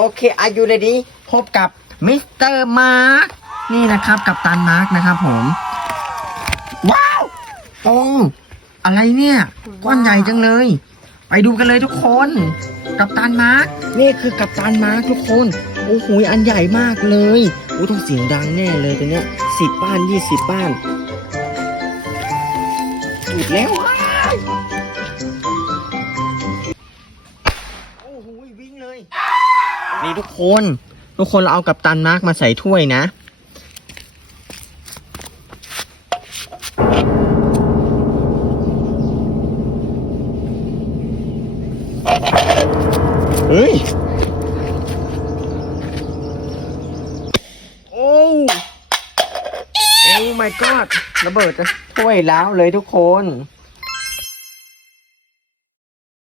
โอเคอายุเลยดีพบกับมิสเตอร์มาร์คนี่นะครับกัปตันมาร์คนะครับผมว้าวโอ้อะไรเนี่ยก้อนใหญ่จังเลยไปดูกันเลยทุกคนกัปตันมาร์คนี่คือกัปตันมาร์คทุกคนโอ้โหอันใหญ่มากเลยต้องเสียงดังแน่เลยตัวเนี้ย10 บ้าน20 บ้านจุดแล้วโอ้โหวิ่งเลยนี่ทุกคนเราเอากัปตันมาร์คมาใส่ถ้วยนะเฮ้ยโอ้ my god ระเบิดถ้วยแล้วเลยทุกคน